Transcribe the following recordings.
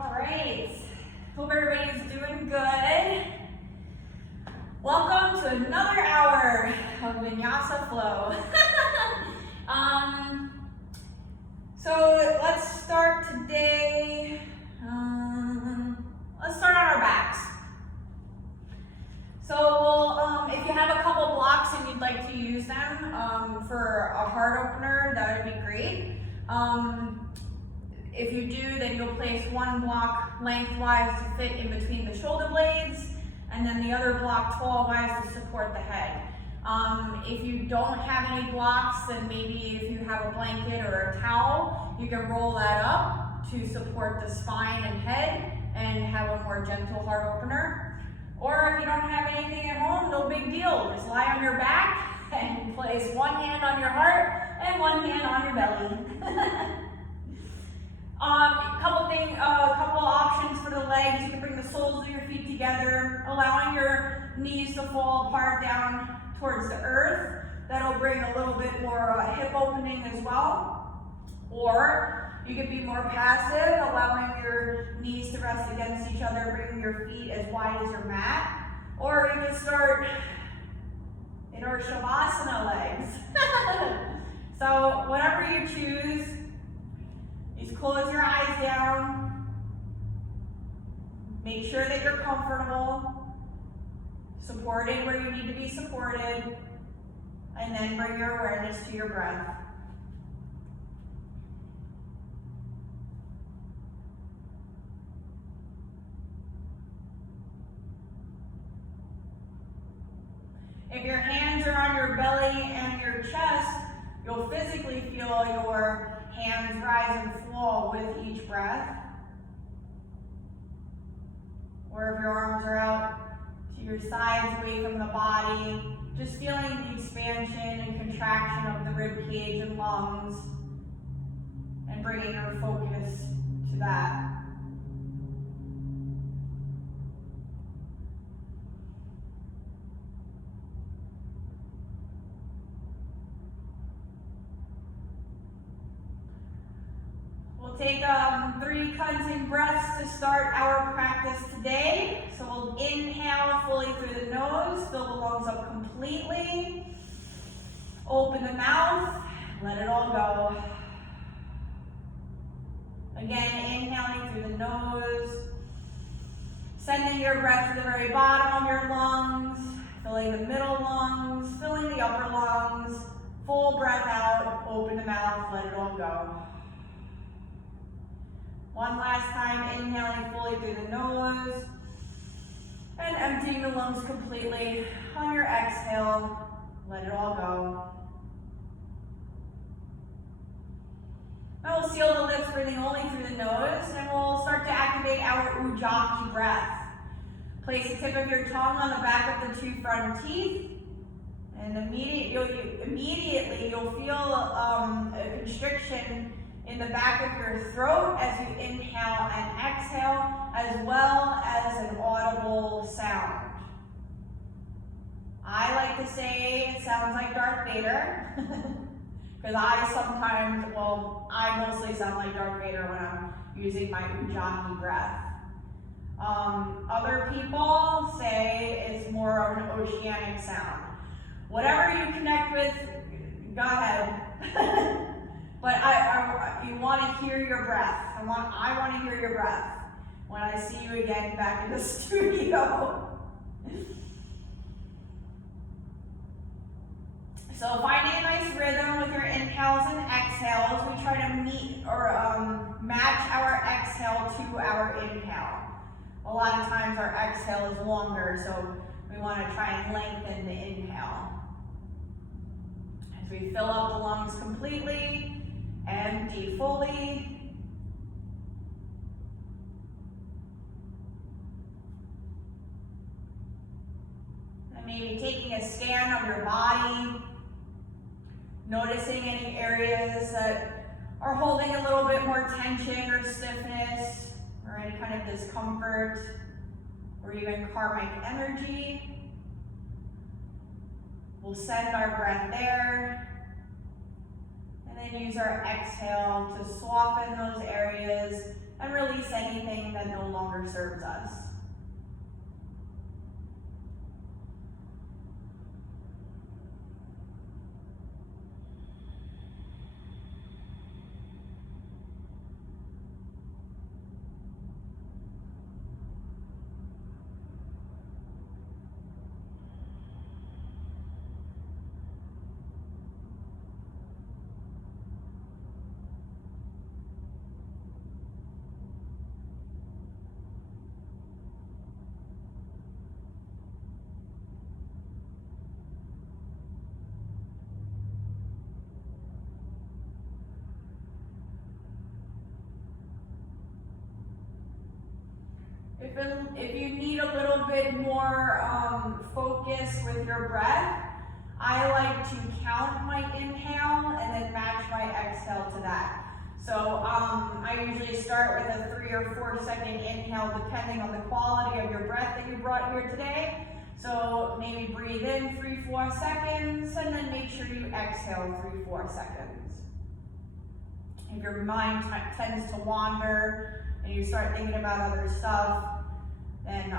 All right, hope everybody's doing good. Welcome to another hour of Vinyasa flow. So let's start today. Let's start on our backs. So if you have a couple blocks and you'd like to use them for a heart opener, that would be great. If you do, then you'll place one block lengthwise to fit in between the shoulder blades, and then the other block tall-wise to support the head. If you don't have any blocks, then maybe if you have a blanket or a towel, you can roll that up to support the spine and head and have a more gentle heart opener. Or if you don't have anything at home, no big deal. Just lie on your back and place one hand on your heart and one hand on your belly. Couple options for the legs. You can bring the soles of your feet together, allowing your knees to fall apart down towards the earth. That'll bring a little bit more hip opening as well. Or you can be more passive, allowing your knees to rest against each other, bringing your feet as wide as your mat. Or you can start in our Shavasana legs. So whatever you choose, just close your eyes down. Make sure that you're comfortable, supporting where you need to be supported, and then bring your awareness to your breath. If your hands are on your belly and your chest, you'll physically feel your hands rise and fall with each breath. Or if your arms are out to your sides, away from the body, just feeling the expansion and contraction of the rib cage and lungs, and bringing your focus to that. We'll take 3 cleansing breaths to start our practice today. So we'll inhale fully through the nose, fill the lungs up completely. Open the mouth, let it all go. Again, inhaling through the nose, sending your breath to the very bottom of your lungs, filling the middle lungs, filling the upper lungs. Full breath out, open the mouth, let it all go. One last time, inhaling fully through the nose and emptying the lungs completely. On your exhale, let it all go. Now we'll seal the lips, breathing only through the nose, and we'll start to activate our Ujjayi breath. Place the tip of your tongue on the back of the 2 front teeth, and immediately you'll feel a constriction in the back of your throat as you inhale and exhale, as well as an audible sound. I like to say it sounds like Darth Vader, because I mostly sound like Darth Vader when I'm using my Ujjayi breath. Other people say it's more of an oceanic sound. Whatever you connect with, go ahead. But you want to hear your breath. I want to hear your breath when I see you again back in the studio. So finding a nice rhythm with your inhales and exhales. We try to meet or match our exhale to our inhale. A lot of times our exhale is longer, so we want to try and lengthen the inhale. As we fill up the lungs completely, empty fully. And maybe taking a scan of your body, noticing any areas that are holding a little bit more tension or stiffness or any kind of discomfort or even karmic energy. We'll send our breath there. And then use our exhale to soften those areas and release anything that no longer serves us. If you need a little bit more focus with your breath, I like to count my inhale and then match my exhale to that. So I usually start with a 3 or 4 second inhale depending on the quality of your breath that you brought here today. So maybe breathe in 3-4 seconds and then make sure you exhale 3-4 seconds. If your mind tends to wander and you start thinking about other stuff, then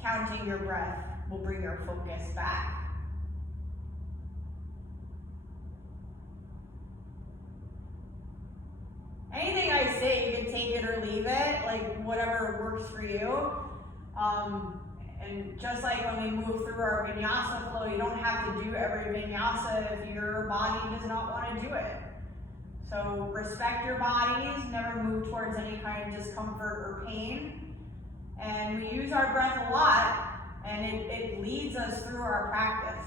counting your breath will bring your focus back. Anything I say, you can take it or leave it, like whatever works for you. And just like when we move through our Vinyasa flow, you don't have to do every Vinyasa if your body does not want to do it. So respect your bodies, never move towards any kind of discomfort or pain. And we use our breath a lot, and it leads us through our practice.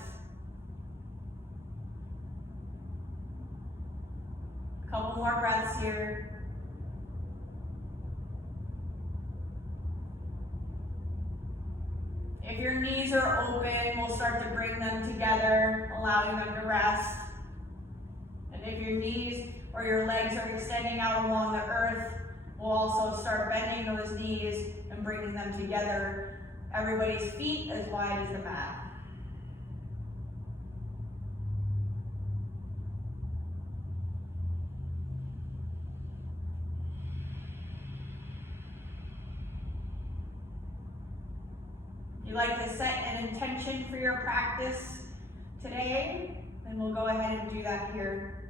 A couple more breaths here. If your knees are open, we'll start to bring them together, allowing them to rest. And if your knees or your legs are extending out along the earth, we'll also start bending those knees and bringing them together. Everybody's feet as wide as the mat. If you'd like to set an intention for your practice today, then we'll go ahead and do that here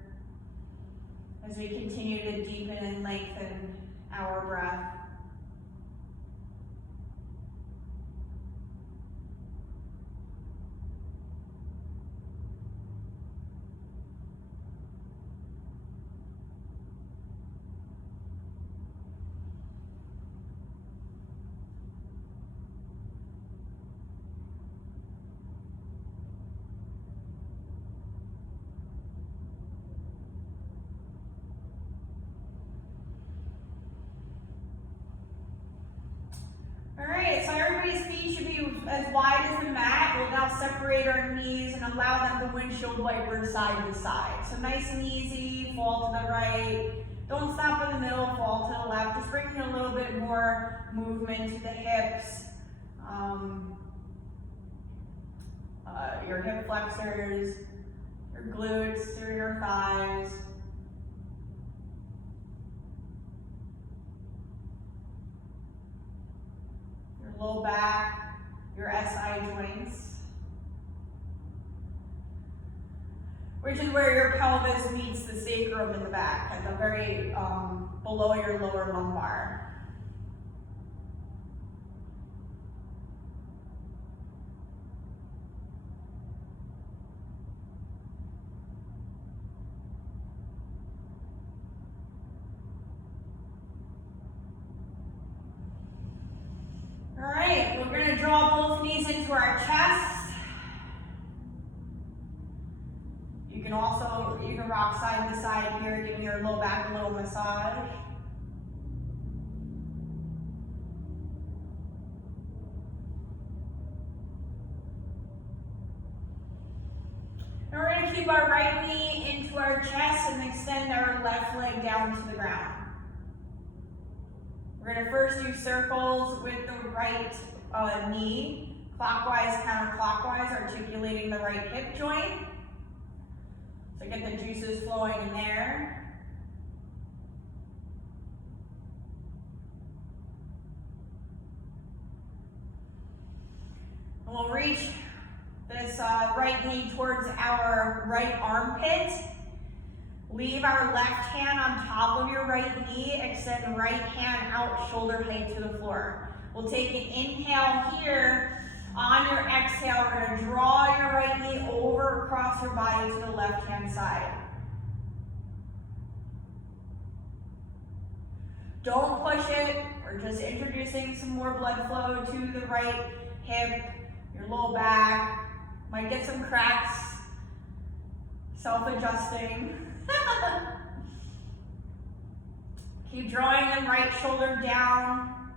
as we continue to deepen and lengthen our breath. Alright, so everybody's feet should be as wide as the mat. We'll now separate our knees and allow them to windshield wiper side to side. So nice and easy, fall to the right. Don't stop in the middle, fall to the left. Just bring in a little bit more movement to the hips. Your hip flexors, your glutes, through your thighs. Low back, your SI joints, which is where your pelvis meets the sacrum in the back, at the very below your lower lumbar. Alright, we're going to draw both knees into our chest. You can rock side to side here, giving your low back a little massage. And we're going to keep our right knee into our chest and extend our left leg down to the ground. We're going to first do circles with the right knee, clockwise, counterclockwise, articulating the right hip joint. So get the juices flowing in there. we'll reach this right knee towards our right armpit. Leave our left hand on top of your right knee. Extend right hand out shoulder height to the floor. We'll take an inhale here. On your exhale, we're going to draw your right knee over across your body to the left hand side. Don't push it. We're just introducing some more blood flow to the right hip, your low back. Might get some cracks. Self-adjusting. Keep drawing the right shoulder down.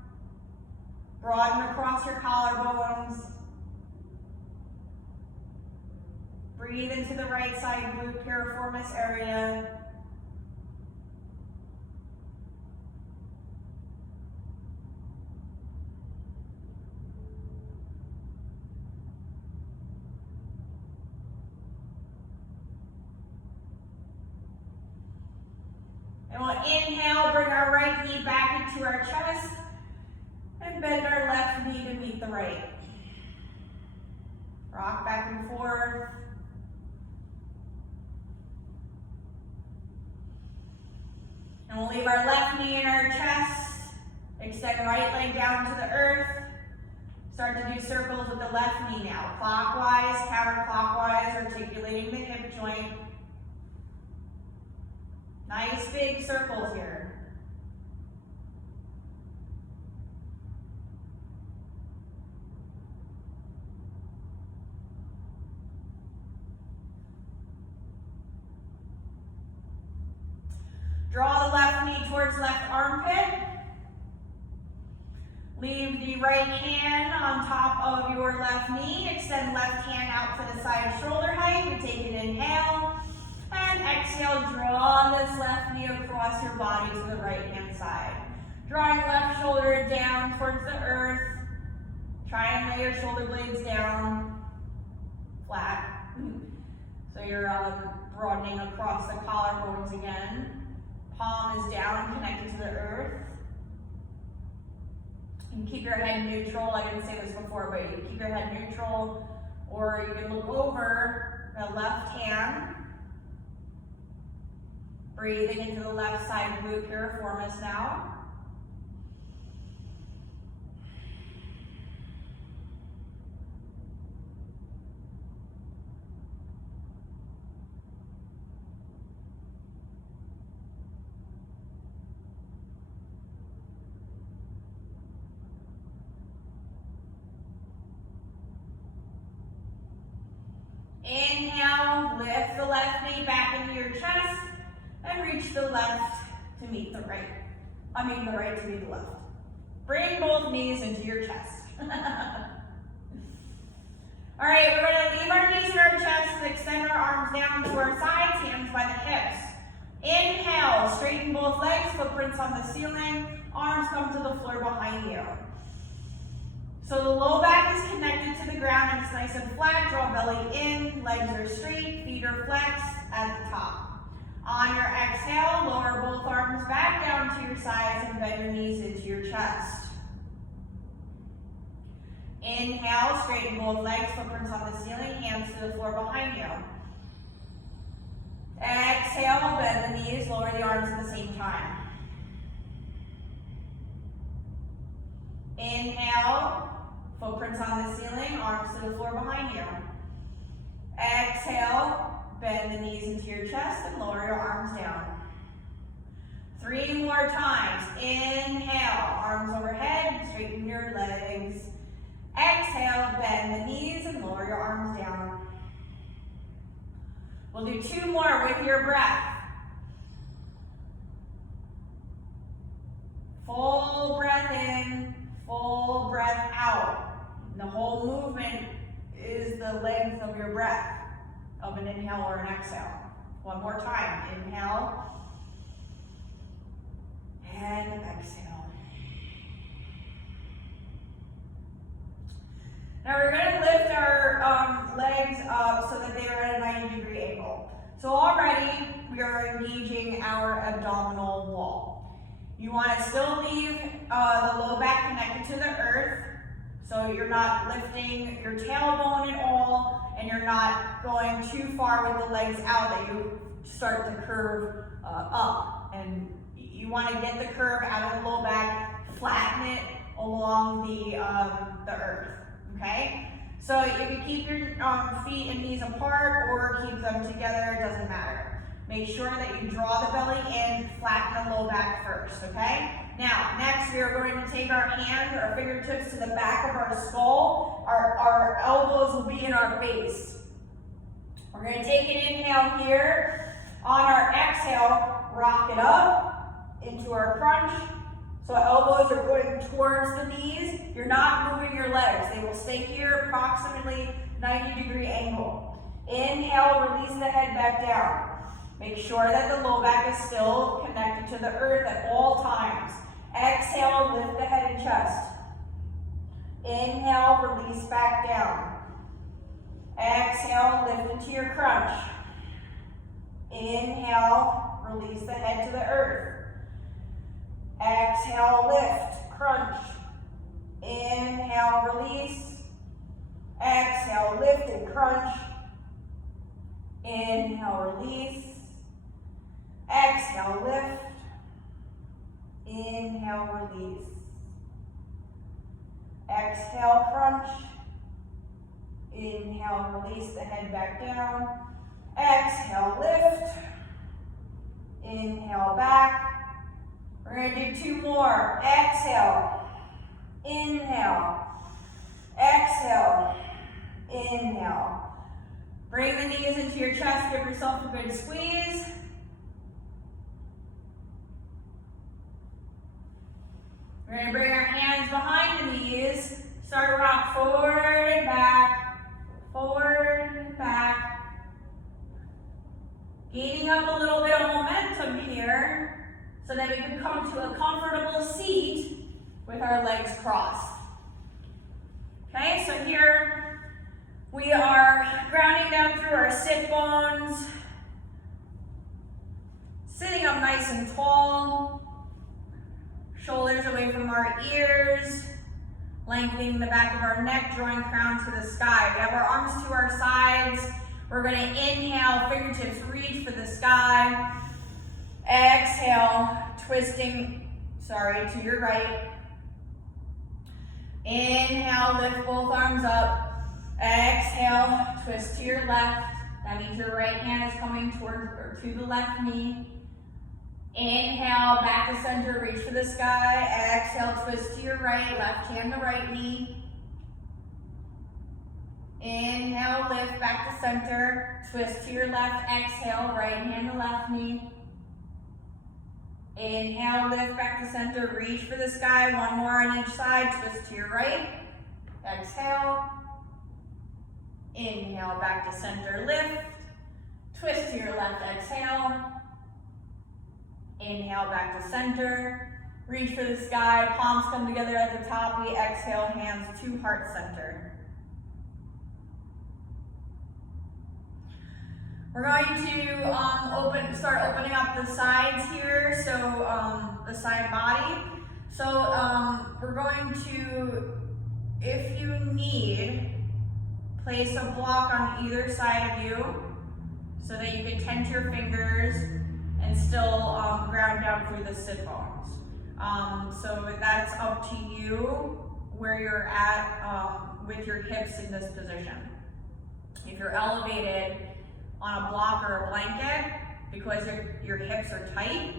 Broaden across your collarbones. Breathe into the right side glute piriformis area. And we'll inhale, bring our right knee back into our chest, and bend our left knee to meet the right. Rock back and forth. And we'll leave our left knee in our chest, extend right leg down to the earth. Start to do circles with the left knee now. Clockwise, counterclockwise, articulating the hip joint. Nice big circles here. Draw the left knee towards left armpit. Leave the right hand on top of your left knee. Extend left hand out to the side shoulder height. We take an inhale. And exhale, draw this left knee across your body to the right hand side. Drawing left shoulder down towards the earth. Try and lay your shoulder blades down flat. So you're broadening across the collarbones again. Palm is down, connected to the earth. You can keep your head neutral. I didn't say this before, but you can keep your head neutral, or you can look over the left hand. Breathing into the left side glute piriformis now. Inhale, lift the left knee back into your chest and reach the left to meet the right. The right to meet the left. Bring both knees into your chest. All right, we're going to leave our knees in our chest, extend our arms down to our sides, hands by the hips. Inhale, straighten both legs, footprints on the ceiling, arms come to the floor behind you. So the low back is connected to the ground and it's nice and flat. Draw belly in, legs are straight, feet are flexed at the top. On your exhale, lower both arms back down to your sides and bend your knees into your chest. Inhale, straighten both legs, footprints on the ceiling, hands to the floor behind you. Exhale, bend the knees, lower the arms at the same time. Inhale, footprints on the ceiling, arms to the floor behind you. Exhale, bend the knees into your chest and lower your arms down. 3 more times. Inhale, arms overhead, straighten your legs. Exhale, bend the knees and lower your arms down. We'll do 2 more with your breath. Full breath in, full breath out. The whole movement is the length of your breath, of an inhale or an exhale. 1 more time. Inhale and exhale. Now we're going to lift our legs up so that they are at a 90-degree angle. So already we are engaging our abdominal wall. You want to still leave the low back connected to the earth. So you're not lifting your tailbone at all, and you're not going too far with the legs out that you start to curve up. And you want to get the curve out of the low back, flatten it along the earth, okay? So if you keep your feet and knees apart or keep them together, it doesn't matter. Make sure that you draw the belly in, flatten the low back first, okay? Now, next we are going to take our hands, our fingertips to the back of our skull. Our elbows will be in our face. We're going to take an inhale here. On our exhale, rock it up into our crunch. So elbows are going towards the knees. You're not moving your legs. They will stay here approximately 90-degree angle. Inhale, release the head back down. Make sure that the low back is still connected to the earth at all times. Exhale, lift the head and chest. Inhale, release back down. Exhale, lift into your crunch. Inhale, release the head to the earth. Exhale, lift, crunch. Inhale, release. Exhale, lift and crunch. Inhale, release. Exhale, lift. Inhale, release. Exhale, crunch. Inhale, release the head back down. Exhale, lift. Inhale, back. We're going to do 2 more. Exhale. Inhale. Exhale. Inhale. Bring the knees into your chest. Give yourself a good squeeze. We're going to bring our hands behind the knees. Start to rock forward and back. Forward and back. Gaining up a little bit of momentum here so that we can come to a comfortable seat with our legs crossed. Okay, so here we are grounding down through our sit bones, sitting up nice and tall, shoulders away from our ears, lengthening the back of our neck, drawing crown to the sky. We have our arms to our sides. We're going to inhale, fingertips reach for the sky. Exhale, twisting, to your right. Inhale, lift both arms up. Exhale, twist to your left. That means your right hand is coming towards or to the left knee. Inhale, back to center, reach for the sky. Exhale, twist to your right, left hand to right knee. Inhale, lift back to center, twist to your left, exhale, right hand to left knee. Inhale, lift back to center, reach for the sky, 1 more on each side, twist to your right, exhale. Inhale, back to center, lift, twist to your left, exhale. Inhale, back to center, reach for the sky, palms come together at the top, we exhale, hands to heart center. We're going to start opening up the sides here, so the side body. So we're going to, if you need, place a block on either side of you so that you can tense your fingers and still ground down through the sit bones. So that's up to you where you're at with your hips in this position. If you're elevated on a block or a blanket because your hips are tight,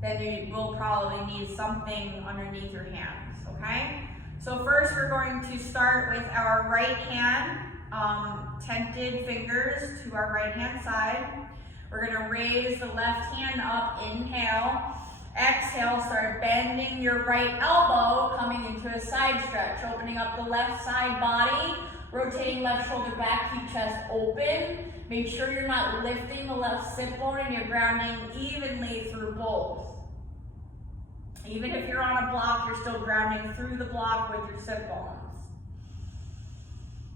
then you will probably need something underneath your hands, okay? So first we're going to start with our right hand, tented fingers to our right hand side. We're gonna raise the left hand up, inhale. Exhale, start bending your right elbow, coming into a side stretch, opening up the left side body, rotating left shoulder back, keep chest open. Make sure you're not lifting the left sit bone and you're grounding evenly through both. Even if you're on a block, you're still grounding through the block with your sit bones.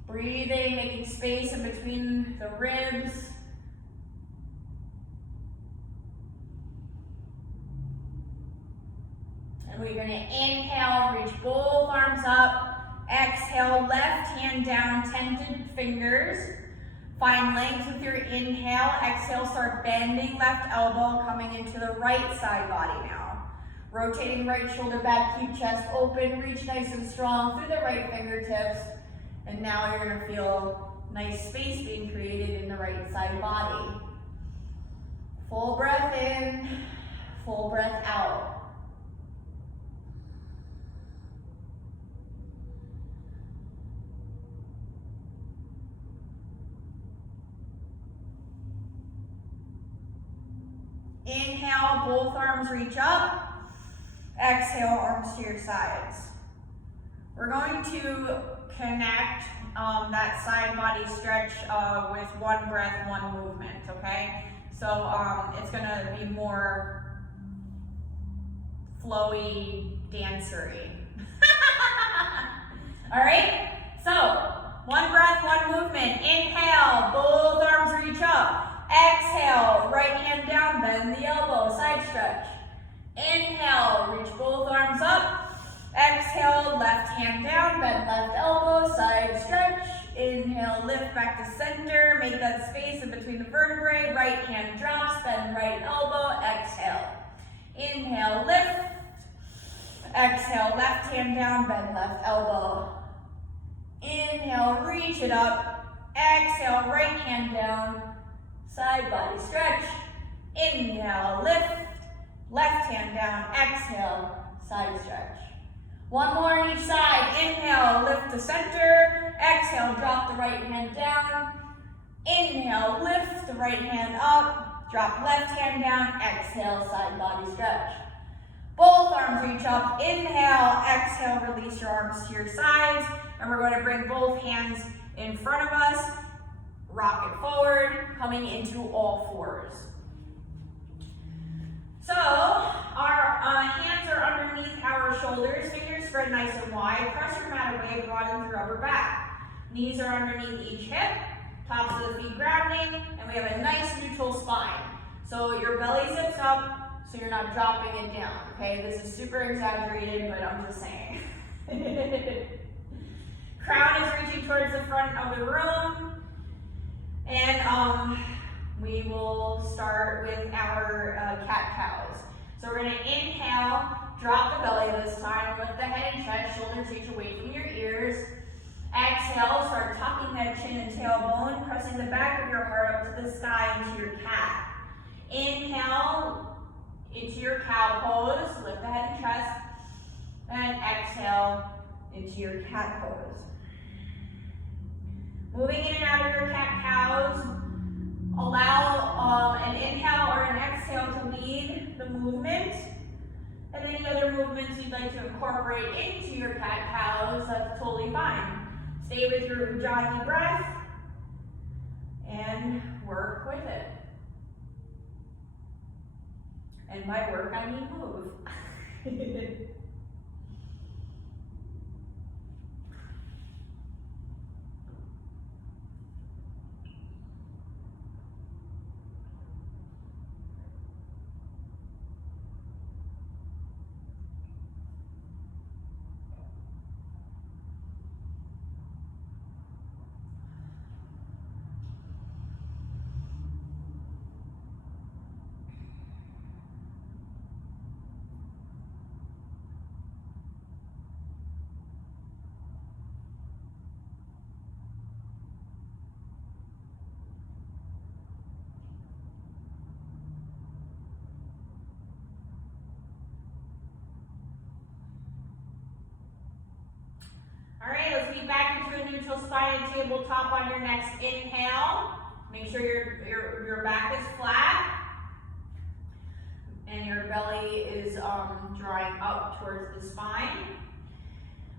Breathing, making space in between the ribs. And we're gonna inhale, reach both arms up. Exhale, left hand down, tented fingers. Find length with your inhale. Exhale, start bending left elbow, coming into the right side body now. Rotating right shoulder back, keep chest open, reach nice and strong through the right fingertips. And now you're gonna feel nice space being created in the right side body. Full breath in, full breath out. Inhale, both arms reach up. Exhale, arms to your sides. We're going to connect that side body stretch with one breath, one movement, okay? So it's gonna be more flowy, dancery. All right, so one breath, one movement. Inhale, both arms reach up. Exhale, right hand down, bend the elbow, side stretch. Inhale, reach both arms up. Exhale, left hand down, bend left elbow, side stretch. Inhale, lift back to center, make that space in between the vertebrae. Right hand drops, bend right elbow, exhale. Inhale, lift. Exhale, left hand down, bend left elbow. Inhale, reach it up. Exhale, right hand down. Side body stretch. Inhale, lift. Left hand down. Exhale, side stretch. One more on each side. Inhale, lift to center. Exhale, drop the right hand down. Inhale, lift the right hand up. Drop left hand down. Exhale, side body stretch. Both arms reach up. Inhale, exhale, release your arms to your sides. And we're going to bring both hands in front of us. Rock it forward, coming into all fours. So, our hands are underneath our shoulders, fingers spread nice and wide. Press your mat away, broaden through upper back. Knees are underneath each hip, tops of the feet grounding, and we have a nice neutral spine. So your belly zips up, so you're not dropping it down, okay? This is super exaggerated, but I'm just saying. Crown is reaching towards the front of the room. And we will start with our cat-cows. So we're gonna inhale, drop the belly this time, lift the head and chest, shoulders reach away from your ears. Exhale, start tucking that chin and tailbone, pressing the back of your heart up to the sky into your cat. Inhale into your cow pose, lift the head and chest, and exhale into your cat pose. Moving in and out of your cat-cows, allow an inhale or an exhale to lead the movement. And any other movements you'd like to incorporate into your cat-cows, that's totally fine. Stay with your Ujjayi breath and work with it. And by work, I mean move. All right, let's be back into a neutral spine and tabletop on your next inhale. Make sure your back is flat and your belly is drawing up towards the spine.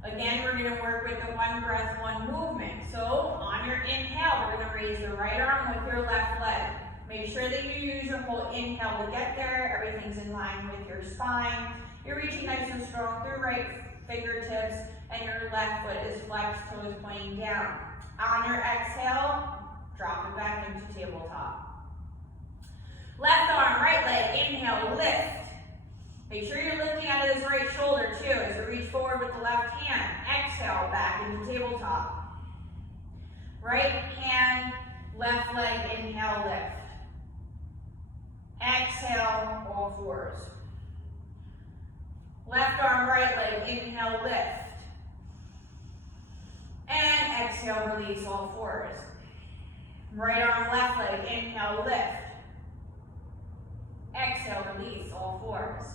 Again, we're going to work with the one breath, one movement. So on your inhale, we're going to raise the right arm with your left leg. Make sure that you use your whole inhale to get there. Everything's in line with your spine. You're reaching nice and strong through right fingertips, and your left foot is flexed, toes pointing down. On your exhale, drop it back into tabletop. Left arm, right leg, inhale, lift. Make sure you're lifting out of this right shoulder too as you reach forward with the left hand. Exhale, back back into tabletop. Right hand, left leg, inhale, lift. Exhale, all fours. Left arm, right leg, inhale, lift. And exhale, release, all fours. Right arm, left leg, inhale, lift. Exhale, release, all fours.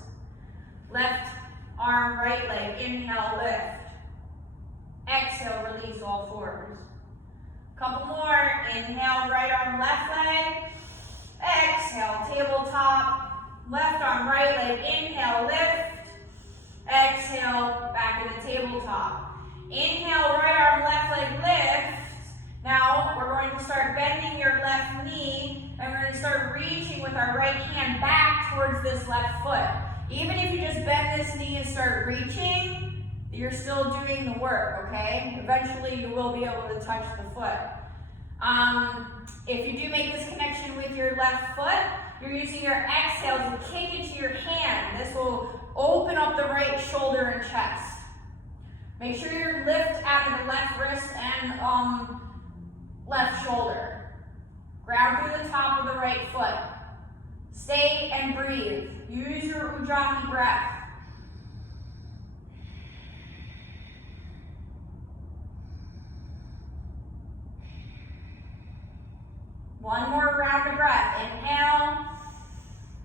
Left arm, right leg, inhale, lift. Exhale, release, all fours. Couple more, inhale, right arm, left leg. Exhale, tabletop. Left arm, right leg, inhale, lift. Exhale, back in the tabletop. Inhale, right arm, left leg, lift. Now, we're going to start bending your left knee, and we're going to start reaching with our right hand back towards this left foot. Even if you just bend this knee and start reaching, you're still doing the work, okay? Eventually, you will be able to touch the foot. If you do make this connection with your left foot, you're using your exhale to kick into your hand. This will open up the right shoulder and chest. Make sure you lift out of the left wrist and left shoulder. Ground through the top of the right foot. Stay and breathe. Use your Ujjayi breath. One more round of breath. Inhale.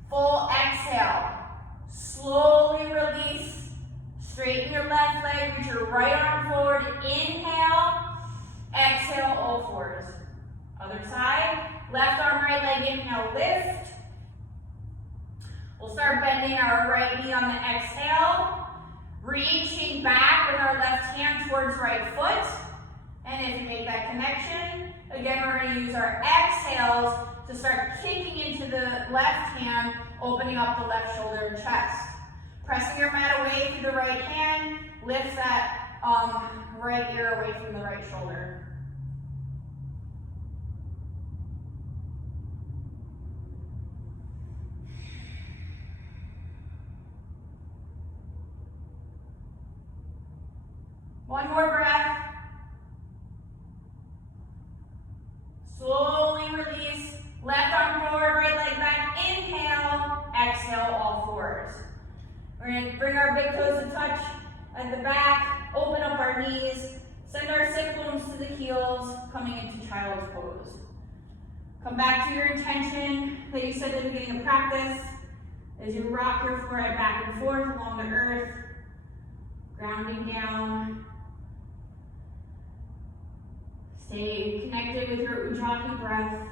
Full exhale. Slowly release. Straighten your left leg. Reach your right arm forward. Inhale. Exhale, all fours. Other side. Left arm, right leg. Inhale, lift. We'll start bending our right knee on the exhale. Reaching back with our left hand towards right foot. And if you make that connection, again, we're going to use our exhales to start kicking into the left hand, opening up the left shoulder and chest. Pressing your mat away through the right hand, lift that right ear away from the right shoulder. One more breath. Slowly release. Left arm forward, right leg back. Inhale. Exhale, all fours. We're going to bring our big toes to touch at the back. Open up our knees. Send our sit bones to the heels, coming into child's pose. Come back to your intention that you said at the beginning of practice as you rock your forehead back and forth along the earth, grounding down. Stay connected with your Ujjayi breath.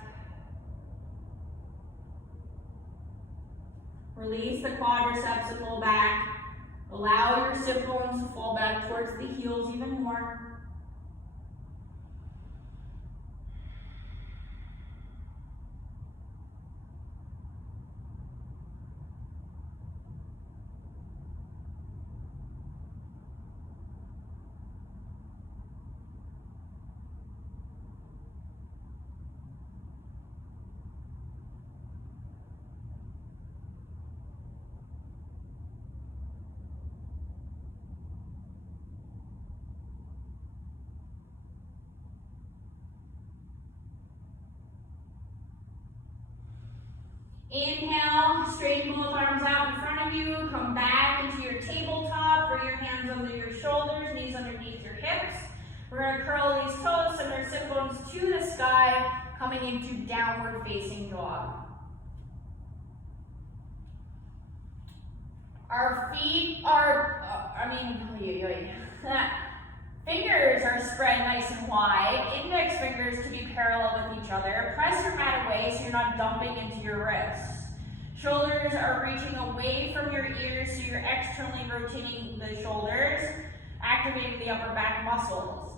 Release the quadriceps and pull back. Allow your sit bones to fall back towards the heels even more. Inhale, straighten both arms out in front of you. Come back into your tabletop. Bring your hands under your shoulders, knees underneath your hips. We're going to curl these toes, send our sit bones to the sky, coming into downward facing dog. Our feet are, fingers are spread nice and wide. Index fingers to be parallel with each other. Press your mat away so you're not dumping into your wrists. Shoulders are reaching away from your ears so you're externally rotating the shoulders, activating the upper back muscles.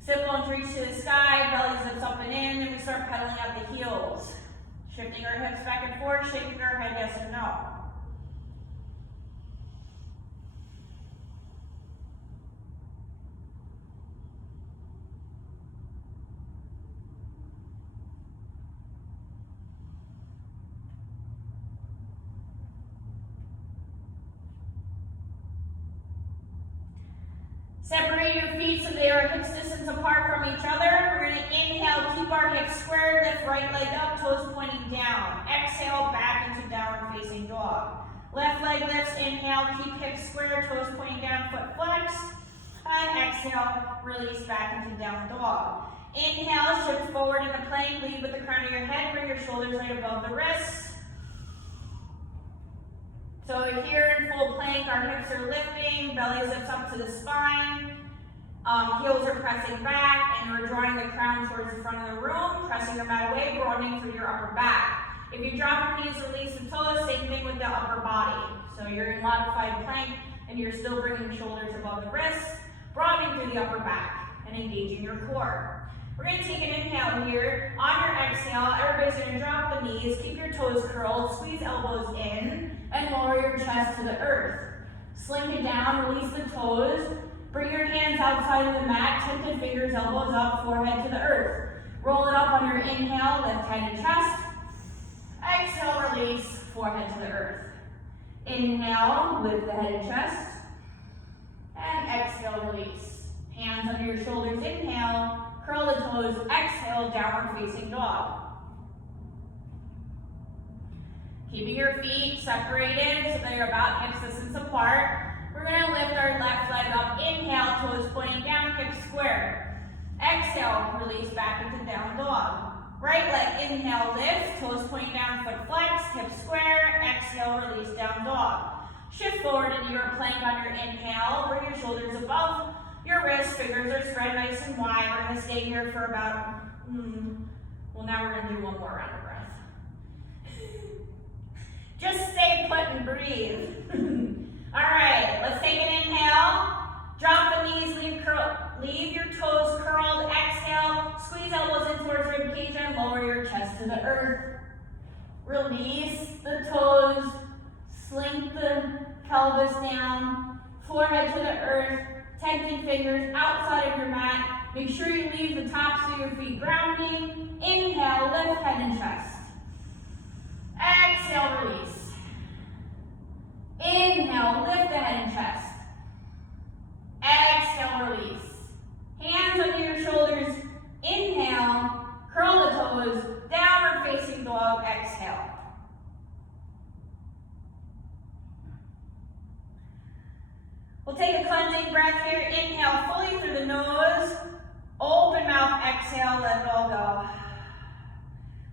Sit bones reach to the sky, belly zips up and in, and we start pedaling out the heels. Shifting our hips back and forth, shaking our head yes and no. Separate your feet so they are hips distance apart from each other. We're going to inhale, keep our hips squared, lift right leg up, toes pointing down. Exhale, back into downward facing dog. Left leg lifts, inhale, keep hips squared, toes pointing down, foot flexed. And exhale, release back into down dog. Inhale, shift forward into plank, lead with the crown of your head, bring your shoulders right above the wrists. So here in full plank, our hips are lifting, belly lifts up to the spine, heels are pressing back, and we're drawing the crown towards the front of the room, pressing your mat away, broadening through your upper back. If you drop your knees, release the toes, same thing with the upper body. So you're in modified plank, and you're still bringing shoulders above the wrists, broadening through the upper back, and engaging your core. We're going to take an inhale here. On your exhale, everybody's going to drop the knees, keep your toes curled, squeeze elbows in, and lower your chest to the earth. Sling it down, release the toes, bring your hands outside of the mat, tented fingers, elbows up, forehead to the earth. Roll it up on your inhale, lift head and chest. Exhale, release, forehead to the earth. Inhale, lift the head and chest. And exhale, release. Hands under your shoulders, inhale. Curl the toes, exhale, downward facing dog. Keeping your feet separated so they're about hips distance apart. We're going to lift our left leg up. Inhale, toes pointing down, hips square. Exhale, release back into down dog. Right leg, inhale, lift, toes pointing down, foot flex, hips square. Exhale, release down dog. Shift forward into your plank on your inhale. Bring your shoulders above your wrists, fingers are spread nice and wide. We're going to stay here for about, well, now we're going to do one more round of breath. Just stay put and breathe. All right, let's take an inhale. Drop the knees, leave your toes curled. Exhale, squeeze elbows in towards ribcage and lower your chest to the earth. Release the toes, slink the pelvis down, forehead to the earth. Tented fingers outside of your mat. Make sure you leave the tops of your feet grounding. Inhale, lift head and chest. Exhale, release. Inhale, lift the head and chest. Exhale, release. Hands under your shoulders. Inhale, curl the toes, downward facing dog, exhale. We'll take a cleansing breath here. Inhale fully through the nose. Open mouth, exhale, let it all go.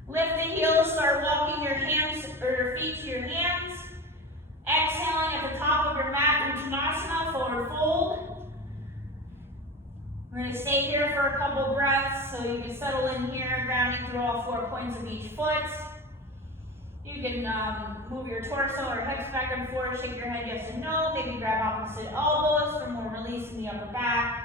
Lift the heels, start walking your hands or your feet to your hands. Exhaling at the top of your mat, Vinyasa, forward fold. We're going to stay here for a couple breaths so you can settle in here, grounding through all 4 points of each foot. You can move your torso or hips back and forth, shake your head yes and no, maybe grab opposite elbows for more release in the upper back.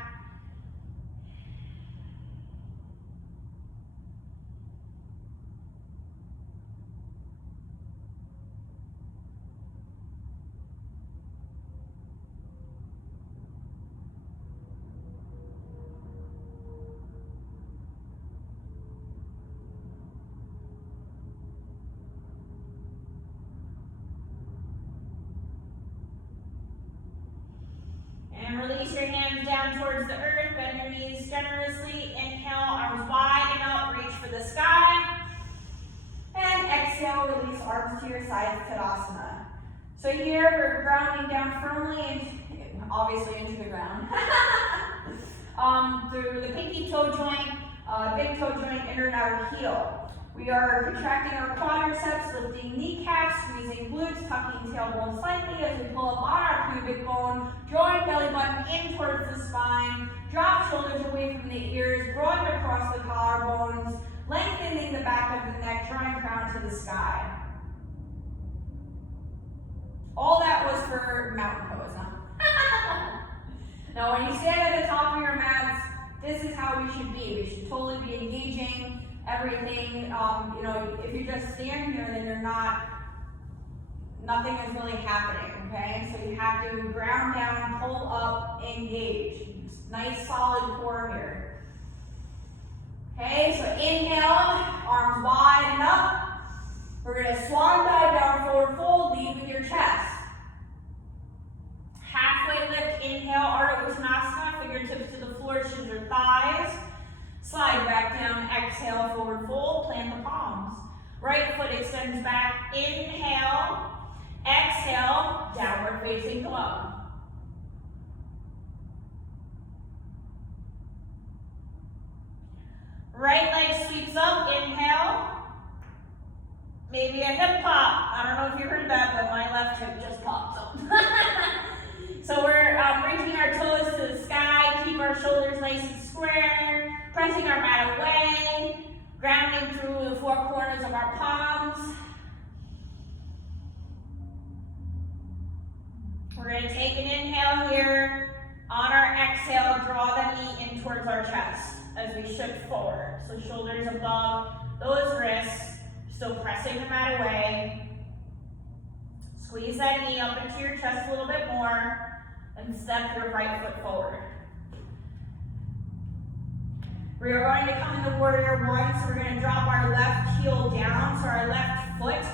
And release your hands down towards the earth, bend your knees generously. Inhale, arms wide and up, reach for the sky. And exhale, release arms to your side, Tadasana. So here we're grounding down firmly, obviously into the ground. Through the pinky toe joint, big toe joint, inner and outer heel. We are contracting our quadriceps, lifting kneecaps, squeezing glutes, tucking tailbone slightly as we pull up on our pubic bone, drawing belly button in towards the spine, drop shoulders away from the ears, broaden across the collarbones, lengthening the back of the neck, drawing crown to the sky. All that was for mountain pose, huh? Now when you stand at the top of your mats, this is how we should be. We should totally be engaging everything. You know, if you just stand here, then nothing is really happening, okay? So you have to ground down, pull up, engage. Nice solid core here. Okay, so inhale, arms wide and up. We're gonna swan dive down, forward fold, lead with your chest. Halfway lift, inhale, Ardha Uttanasana, exhale, downward facing dog. Right leg sweeps up, inhale. Maybe a hip pop. I don't know if you heard that, but my left hip just popped up. So we're reaching our toes to the sky, keep our shoulders nice and square, pressing our mat away, grounding through the four corners of our palms. We're going to take an inhale here. On our exhale, draw the knee in towards our chest as we shift forward. So shoulders above those wrists, still pressing the mat away. Squeeze that knee up into your chest a little bit more and step your right foot forward. We are going to come into warrior one, so we're going to drop our left heel down. So our left foot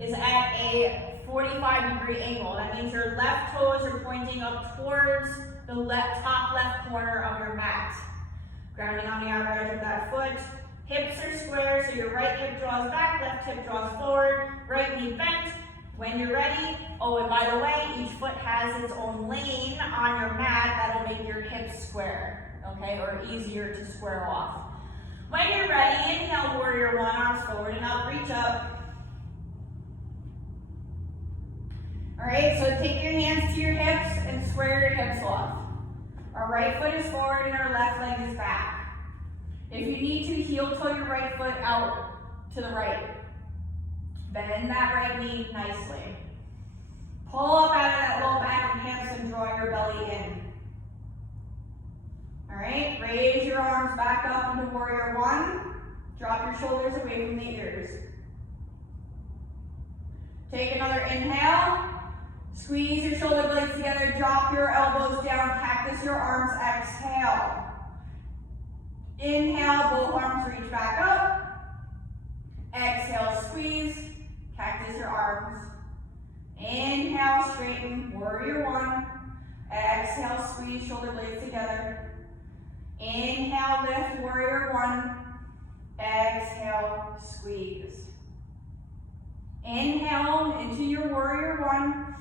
is at a 45-degree angle. That means your left toes are pointing up towards the top left corner of your mat. Grounding on the outer edge of that foot. Hips are square, so your right hip draws back, left hip draws forward, right knee bent. When you're ready, oh, and by the way, each foot has its own lane on your mat that'll make your hips square, okay, or easier to square off. When you're ready, inhale, warrior one, arms forward and up, reach up. All right, so take your hands to your hips and square your hips off. Our right foot is forward and our left leg is back. If you need to, heel toe your right foot out to the right. Bend that right knee nicely. Pull up out of that low back and hips and draw your belly in. All right, raise your arms back up into warrior one. Drop your shoulders away from the ears. Take another inhale. Squeeze your shoulder blades together, drop your elbows down, cactus your arms, exhale. Inhale, both arms reach back up. Exhale, squeeze, cactus your arms. Inhale, straighten, warrior one. Exhale, squeeze, shoulder blades together. Inhale, lift, warrior one. Exhale, squeeze. Inhale into your warrior one.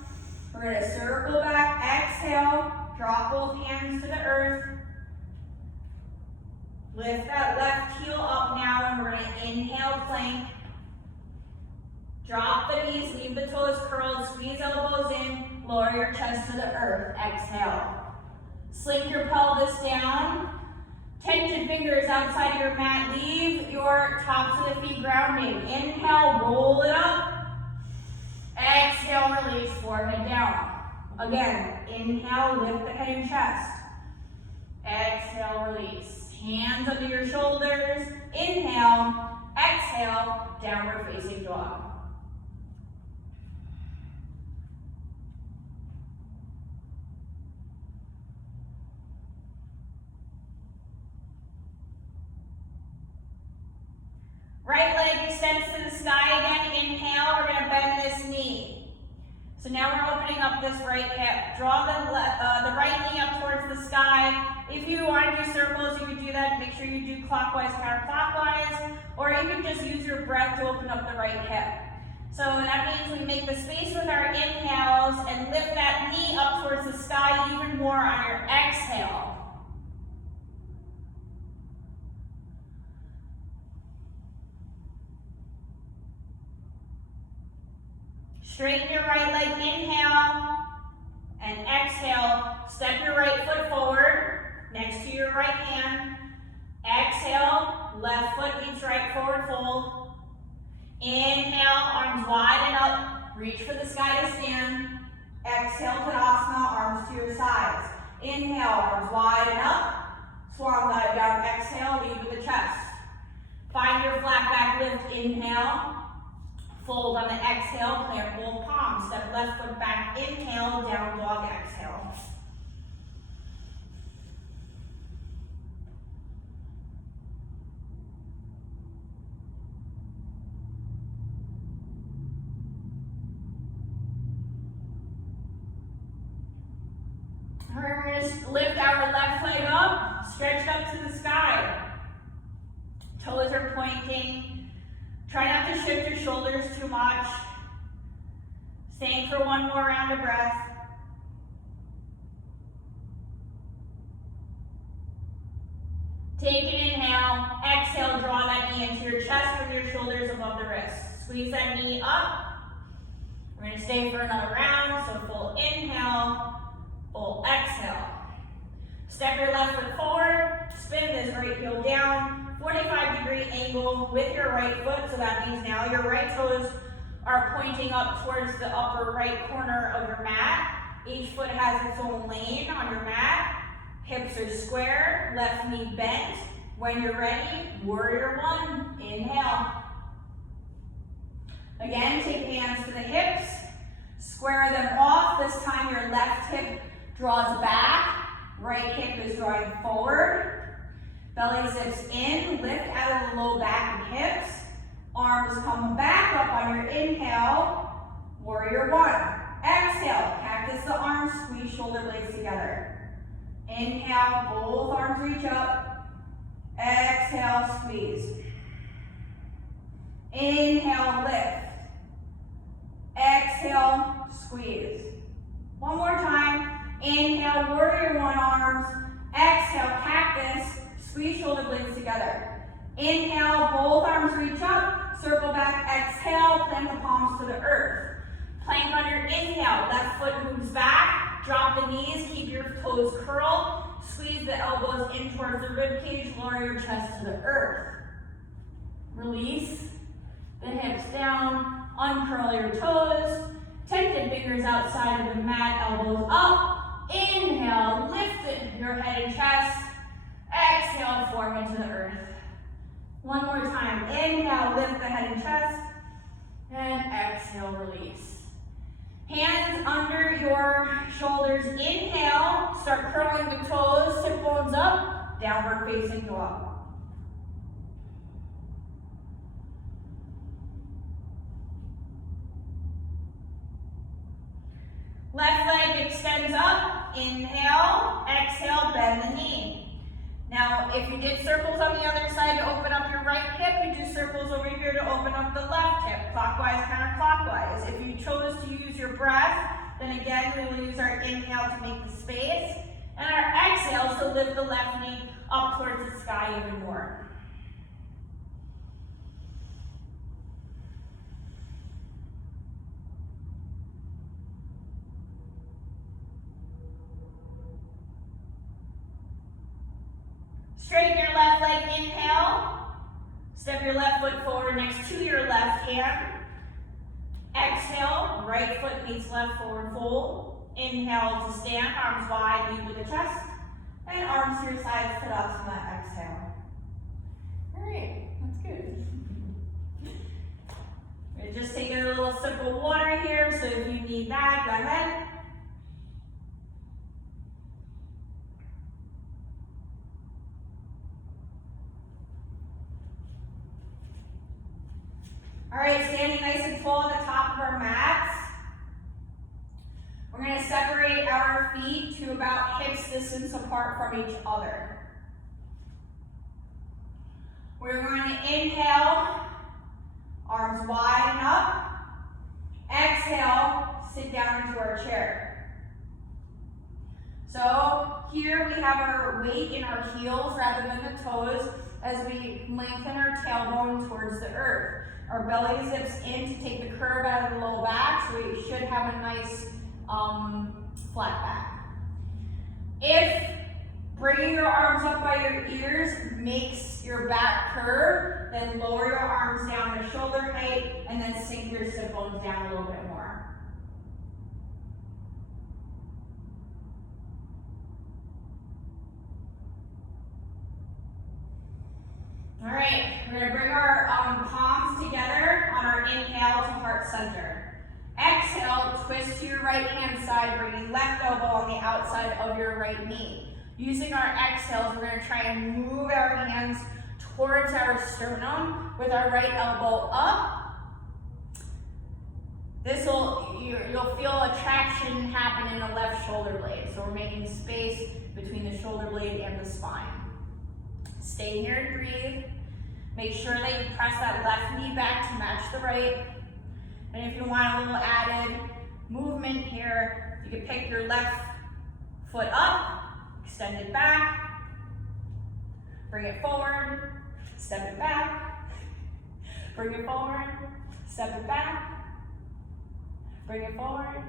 We're going to circle back, exhale, drop both hands to the earth. Lift that left heel up now, and we're going to inhale, plank. Drop the knees, leave the toes curled, squeeze elbows in, lower your chest to the earth, exhale. Slink your pelvis down, tension fingers outside of your mat, leave your tops of the feet grounding. Inhale, roll it up. Exhale, release, forehead down. Again, inhale, lift the head and chest. Exhale, release. Hands under your shoulders. Inhale, exhale, downward facing dog. Right leg extends to the sky again. Inhale, we're going to bend this knee. So now we're opening up this right hip. Draw the right knee up towards the sky. If you want to do circles, you can do that. Make sure you do clockwise, counterclockwise, or you can just use your breath to open up the right hip. So that means we make the space with our inhales and lift that knee up towards the sky even more on your exhale. Straighten your right leg, inhale, and exhale. Step your right foot forward, next to your right hand. Exhale, left foot meets right forward fold. Inhale, arms wide and up, reach for the sky to stand. Exhale, Tadasana, arms to your sides. Inhale, arms wide and up, swan dive down. Exhale, lead with the chest. Find your flat back lift, inhale. Fold on the exhale, plant both palms. Step left foot back, inhale, down dog, exhale. All right, we're going to lift our left leg up, stretch it up to the sky. Toes are pointing. Try not to shift your shoulders too much. Staying for one more round of breath. Take an inhale, exhale, draw that knee into your chest with your shoulders above the wrists. Squeeze that knee up. We're gonna stay for another round, so full inhale, full exhale. Step your left foot forward, spin this right heel down, 45-degree angle with your right foot, so that means now your right toes are pointing up towards the upper right corner of your mat. Each foot has its own lane on your mat. Hips are square, left knee bent. When you're ready, warrior one, inhale. Again, take hands to the hips, square them off. This time your left hip draws back, right hip is drawing forward. Belly zips in, lift out of the low back and hips. Arms come back up on your inhale, warrior one. Exhale, cactus the arms, squeeze shoulder blades together. Inhale, both arms reach up. Exhale, squeeze. Inhale, lift. Exhale, squeeze. One more time. Inhale, warrior one arms. Exhale, cactus. Squeeze shoulder blades together. Inhale, both arms reach up. Circle back, exhale, plant the palms to the earth. Plank on your inhale, left foot moves back. Drop the knees, keep your toes curled. Squeeze the elbows in towards the rib cage, lower your chest to the earth. Release the hips down, uncurl your toes. Tented fingers outside of the mat, elbows up. Inhale, lift your head and chest. Exhale, forehead to the earth. One more time. Inhale, lift the head and chest. And exhale, release. Hands under your shoulders. Inhale, start curling the toes, hip bones up, downward facing dog. Left leg extends up. Inhale, exhale, bend the knee. Now, if you did circles on the other side to open up your right hip, you do circles over here to open up the left hip, clockwise, counterclockwise. If you chose to use your breath, then again, we will use our inhale to make the space, and our exhale to lift the left knee up towards the sky even more. Straighten your left leg, inhale. Step your left foot forward next to your left hand. Exhale, right foot meets left forward fold. Inhale to stand, arms wide, lead with the chest. And arms to your sides, Tadasana, exhale. All right, that's good. We're just taking a little sip of water here, so if you need that, go ahead. All right, standing nice and tall at the top of our mats. We're going to separate our feet to about hips distance apart from each other. We're going to inhale, arms wide and up. Exhale, sit down into our chair. So here we have our weight in our heels rather than the toes as we lengthen our tailbone towards the earth. Our belly zips in to take the curve out of the low back, so we should have a nice flat back. If bringing your arms up by your ears makes your back curve, then lower your arms down to shoulder height and then sink your sit bones down a little bit more. All right, we're going to bring our palms together on our inhale to heart center. Exhale, twist to your right hand side, bringing left elbow on the outside of your right knee. Using our exhales, we're going to try and move our hands towards our sternum with our right elbow up. You'll feel a traction happen in the left shoulder blade. So we're making space between the shoulder blade and the spine. Stay here and breathe. Make sure that you press that left knee back to match the right. And if you want a little added movement here. You can pick your left foot up, extend it back, bring it forward, step it back, bring it forward, step it back, bring it forward,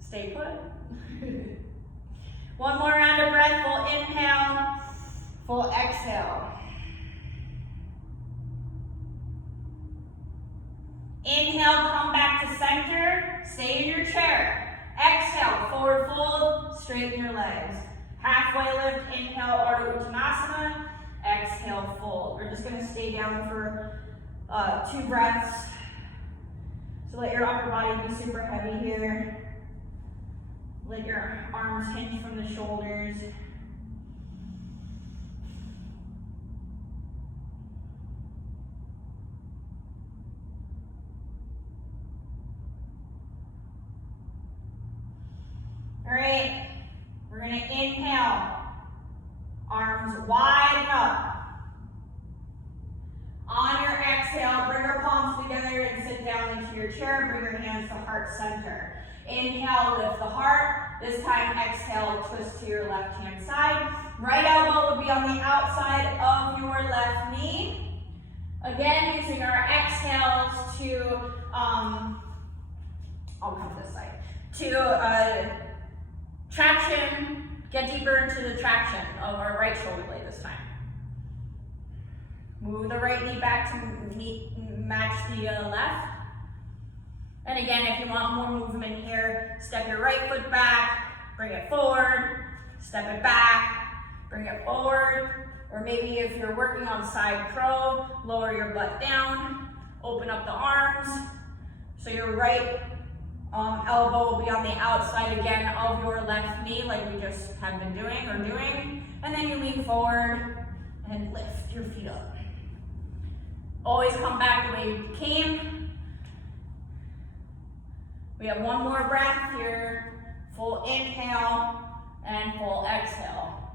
stay put. One more round of breath, full inhale, full exhale. Inhale, come back to center, stay in your chair. Exhale, forward fold, straighten your legs. Halfway lift, inhale, Ardha Uttanasana. Exhale, fold. We're just gonna stay down for 2 breaths. So let your upper body be super heavy here. Let your arms hinge from the shoulders. All right, we're gonna inhale, arms wide up. On your exhale, bring your palms together and sit down into your chair. Bring your hands to heart center. Inhale, lift the heart. This time, exhale, twist to your left-hand side. Right elbow will be on the outside of your left knee. Again, using our exhales to, I'll come this side, to traction, get deeper into the traction of our right shoulder blade this time. Move the right knee back to match the left. And again, if you want more movement here, step your right foot back, bring it forward, step it back, bring it forward. Or maybe if you're working on side crow, lower your butt down, open up the arms. So your right elbow will be on the outside again of your left knee like we just have been doing or doing. And then you lean forward and lift your feet up. Always come back the way you came. We have one more breath here. Full inhale and full exhale.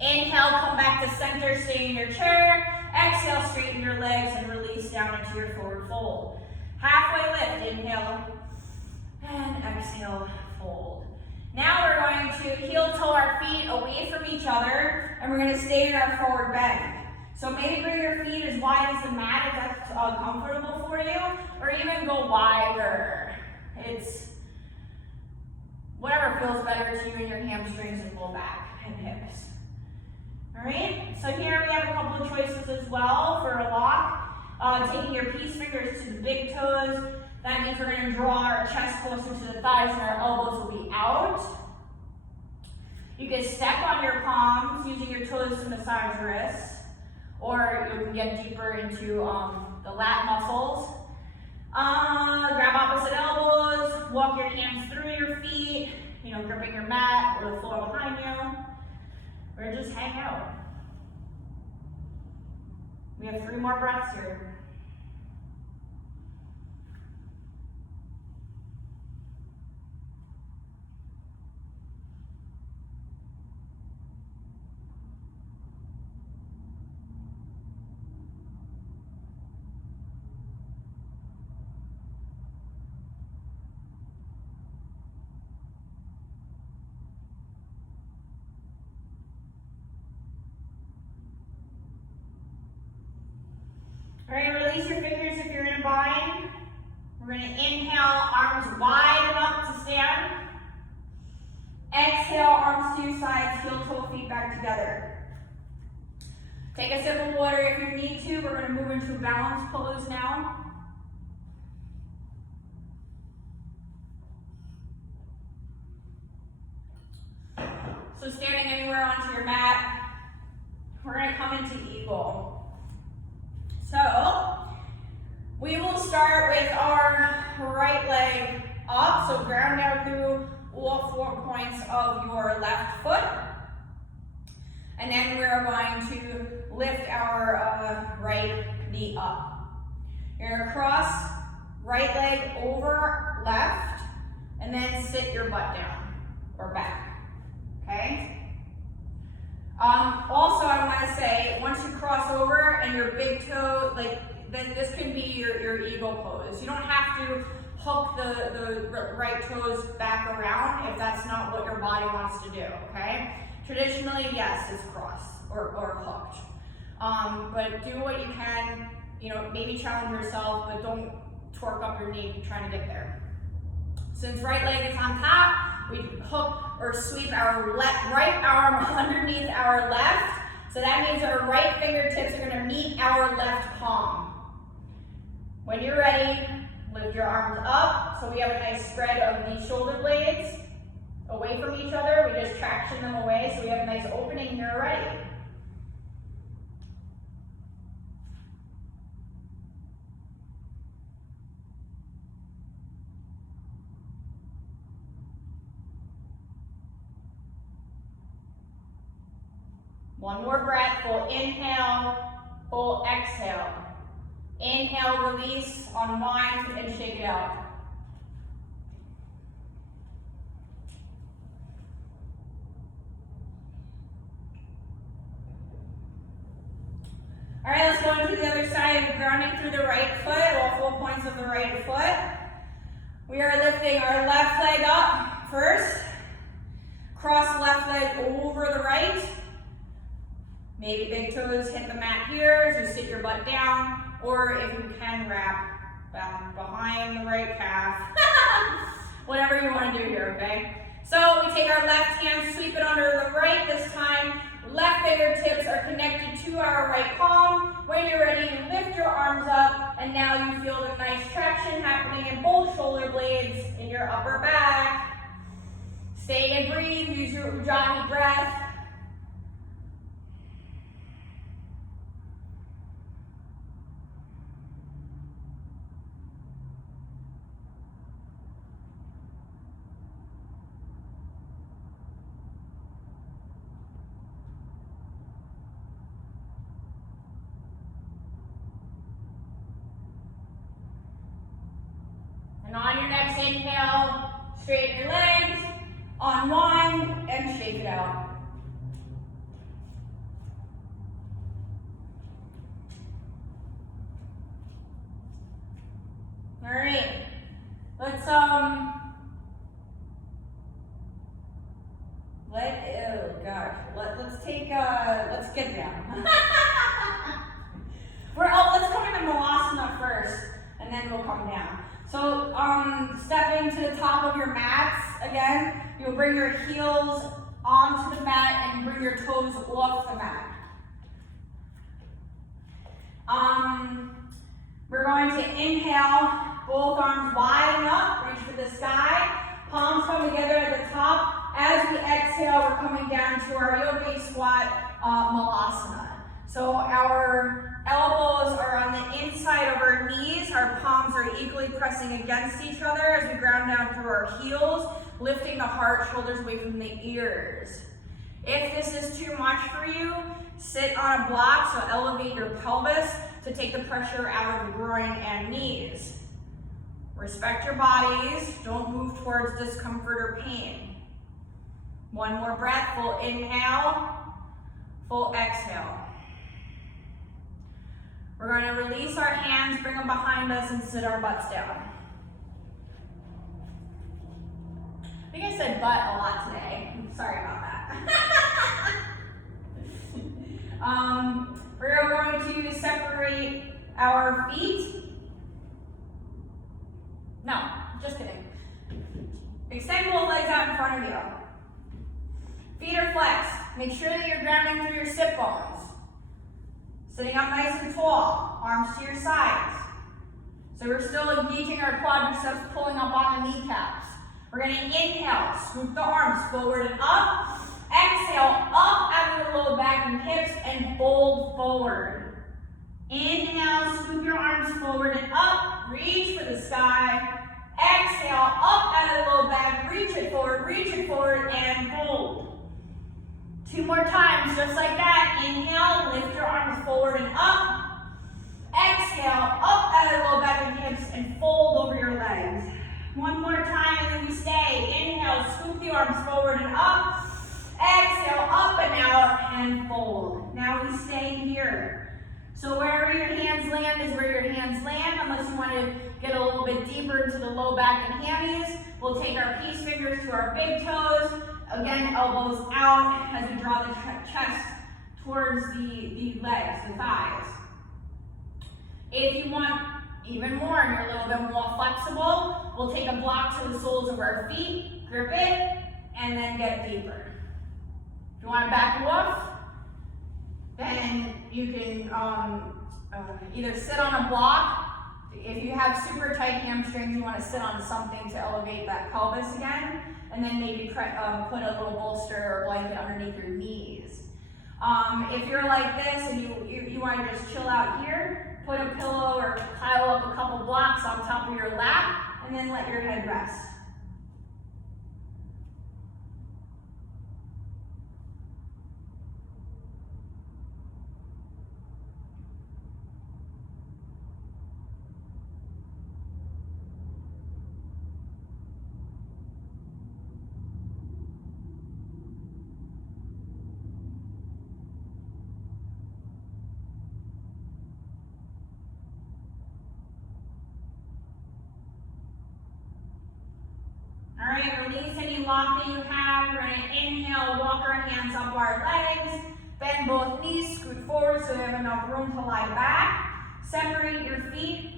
Inhale, come back to center, stay in your chair. Exhale, straighten your legs and release down into your forward fold. Halfway lift, inhale, and exhale, fold. Now we're going to heel toe our feet away from each other, and we're going to stay in our forward bend. So maybe bring your feet as wide as the mat if that's comfortable for you, or even go wider. It's whatever feels better to you in your hamstrings and low back and hips. All right, so here we have a couple of choices as well for a lock. Taking your peace fingers to the big toes. That means we're going to draw our chest closer to the thighs and our elbows will be out. You can step on your palms using your toes to massage wrists. Or you can get deeper into the lat muscles. Grab opposite elbows, walk your hands through your feet, gripping your mat or the floor behind you. Or just hang out. We have 3 more breaths here. All right, release your fingers if you're in a bind. We're going to inhale, arms wide up to stand. Exhale, arms to your sides, heel toe feet back together. Take a sip of water if you need to. We're going to move into balance pose now. So standing anywhere onto your mat, we're going to come into eagle. So, we will start with our right leg up, so ground down through all 4 points of your left foot. And then we're going to lift our right knee up. You're going to cross right leg over left, and then sit your butt down, or back, okay? Also, I want to say, once you cross over and your big toe, then this can be your eagle pose. You don't have to hook the right toes back around if that's not what your body wants to do, okay? Traditionally, yes, it's cross or hooked. But do what you can, you know, maybe challenge yourself, but don't torque up your knee trying to get there. Since right leg is on top, we hook or sweep our right arm underneath our left. So that means our right fingertips are gonna meet our left palm. When you're ready, lift your arms up. So we have a nice spread of the shoulder blades away from each other. We just traction them away. So we have a nice opening here already. One more breath, full inhale, full exhale. Inhale, release, unwind, and shake it out. All right, let's go into the other side, grounding through the right foot, all 4 points of the right foot. We are lifting our left leg up first. Cross left leg over the right. Maybe big toes hit the mat here as you sit your butt down, or if you can wrap behind the right calf. Whatever you want to do here, okay? So we take our left hand, sweep it under the right this time. Left fingertips are connected to our right palm. When you're ready, you lift your arms up, and now you feel the nice traction happening in both shoulder blades in your upper back. Stay and breathe, use your Ujjayi breath. And on your next inhale, straighten your legs, unwind, and shake it out. All right, let's let's get down. Let's come into Malasana first, and then we'll come down. So, stepping to the top of your mats, again, you'll bring your heels onto the mat and bring your toes off the mat. We're going to inhale, both arms wide up, reach for the sky, palms come together at the top. As we exhale, we're coming down to our yoga squat, Malasana. So our elbows are on the inside of our knees. Our palms are equally pressing against each other as we ground down through our heels, lifting the heart, shoulders away from the ears. If this is too much for you, sit on a block, so elevate your pelvis to take the pressure out of the groin and knees. Respect your bodies. Don't move towards discomfort or pain. One more breath, full inhale, full exhale. We're going to release our hands, bring them behind us, and sit our butts down. I think I said butt a lot today. Sorry about that. We're going to separate our feet. No, just kidding. Extend both legs out in front of you. Feet are flexed. Make sure that you're grounding through your sit bones. Sitting up nice and tall, arms to your sides. So we're still engaging our quadriceps, pulling up on the kneecaps. We're going to inhale, scoop the arms forward and up. Exhale, up out of the low back and hips and fold forward. Inhale, scoop your arms forward and up, reach for the sky. Exhale, up out of the low back, reach it forward, and fold. 2 more times, just like that. Inhale, lift your arms forward and up. Exhale, up out of the low back and hips and fold over your legs. 1 more time and then we stay. Inhale, scoop the arms forward and up. Exhale, up and out and fold. Now we stay here. So wherever your hands land is where your hands land, unless you want to get a little bit deeper into the low back and hammies. We'll take our peace fingers to our big toes. Again, elbows out as we draw the chest towards the legs, the thighs. If you want even more and you're a little bit more flexible, we'll take a block to the soles of our feet, grip it, and then get deeper. If you want to back off, then you can either sit on a block. If you have super tight hamstrings, you want to sit on something to elevate that pelvis again, and then maybe put a little bolster or blanket underneath your knees. If you're like this and you want to just chill out here, put a pillow or pile up a couple blocks on top of your lap, and then let your head rest. All right, release any lock that you have. We're gonna inhale, walk our hands up our legs, bend both knees, scoot forward so we have enough room to lie back. Separate your feet,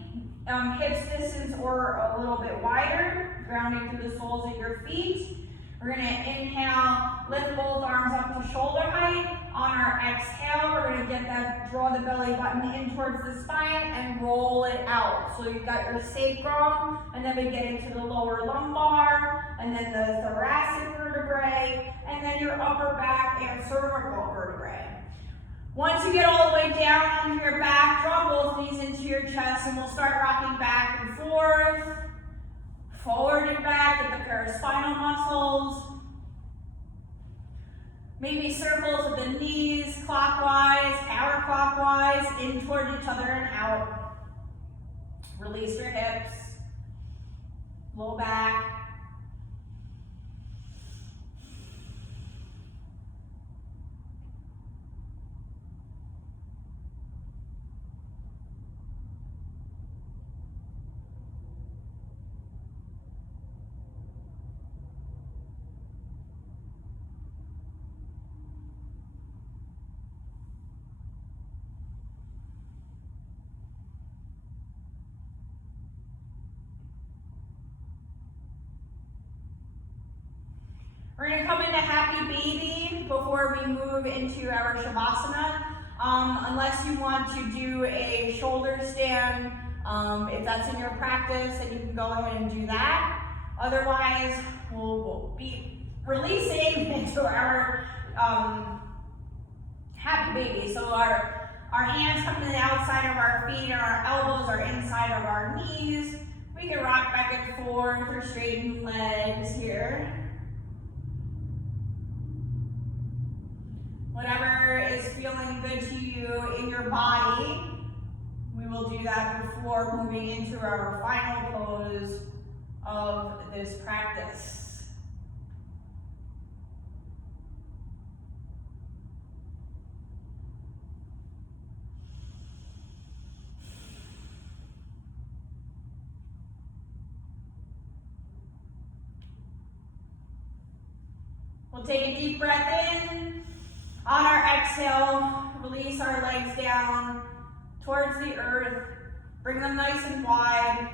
hips distance or a little bit wider, grounding through the soles of your feet. We're gonna inhale, lift both arms up to shoulder height. On our exhale, we're gonna draw the belly button in towards the spine and roll it out. So you've got your sacrum, and then we get into the lower lumbar, and then the thoracic vertebrae, and then your upper back and cervical vertebrae. Once you get all the way down onto your back, draw both knees into your chest, and we'll start rocking back and forth. Forward and back, get the paraspinal muscles. Maybe circles with the knees, clockwise, counterclockwise, in toward each other and out. Release your hips, low back. We're gonna come into happy baby before we move into our Shavasana. Unless you want to do a shoulder stand, if that's in your practice, then you can go ahead and do that. Otherwise, we'll be releasing into our happy baby. So our hands come to the outside of our feet and our elbows are inside of our knees. We can rock back and forth or straighten legs here. Whatever is feeling good to you in your body, we will do that before moving into our final pose of this practice. We'll take a deep breath in. On our exhale, release our legs down towards the earth. Bring them nice and wide.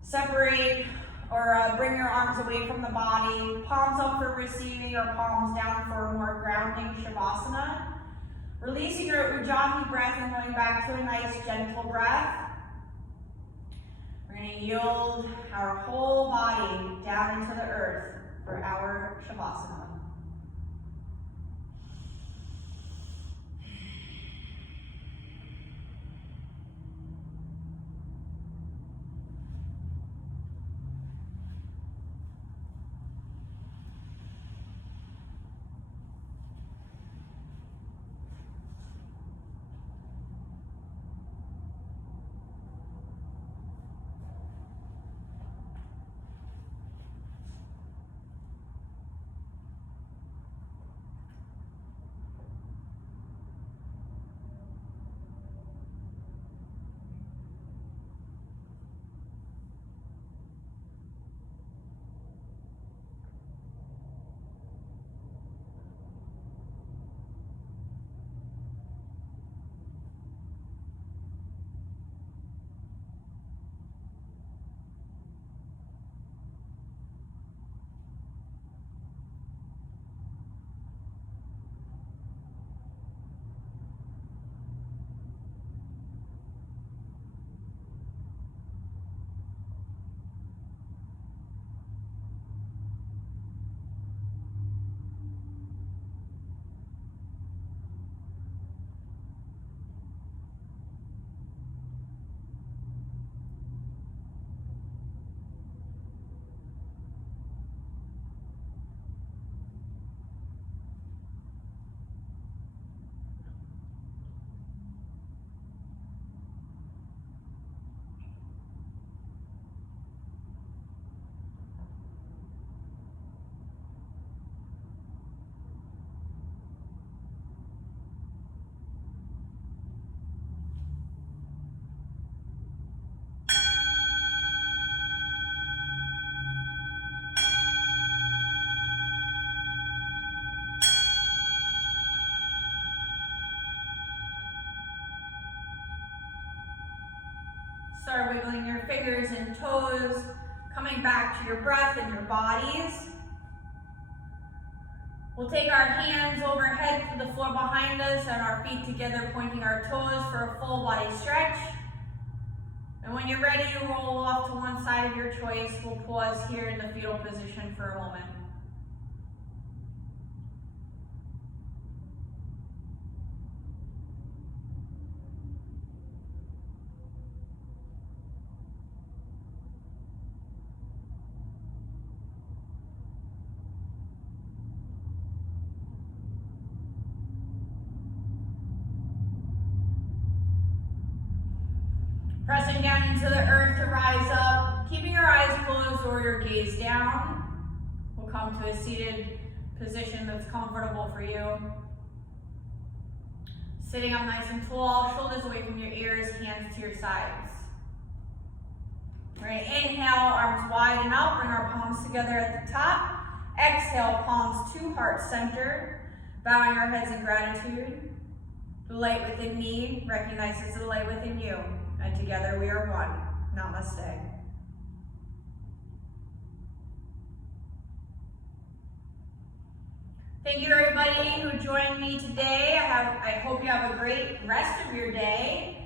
Separate or bring your arms away from the body. Palms up for receiving or palms down for a more grounding Shavasana. Releasing your Ujjayi breath and going back to a nice gentle breath. We're going to yield our whole body down into the earth for our Shavasana. Start wiggling your fingers and toes, coming back to your breath and your bodies. We'll take our hands overhead to the floor behind us and our feet together, pointing our toes for a full body stretch. And when you're ready to roll off to one side of your choice, we'll pause here in the fetal position for a moment. Pressing down into the earth to rise up, keeping your eyes closed or your gaze down. We'll come to a seated position that's comfortable for you. Sitting up nice and tall, shoulders away from your ears, hands to your sides. We're going to inhale, arms widen up, bring our palms together at the top. Exhale, palms to heart center, bowing our heads in gratitude. The light within me recognizes the light within you. And together we are one. Namaste. Thank you everybody who joined me today. I hope you have a great rest of your day.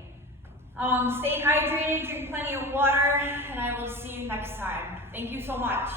Stay hydrated, drink plenty of water, and I will see you next time. Thank you so much.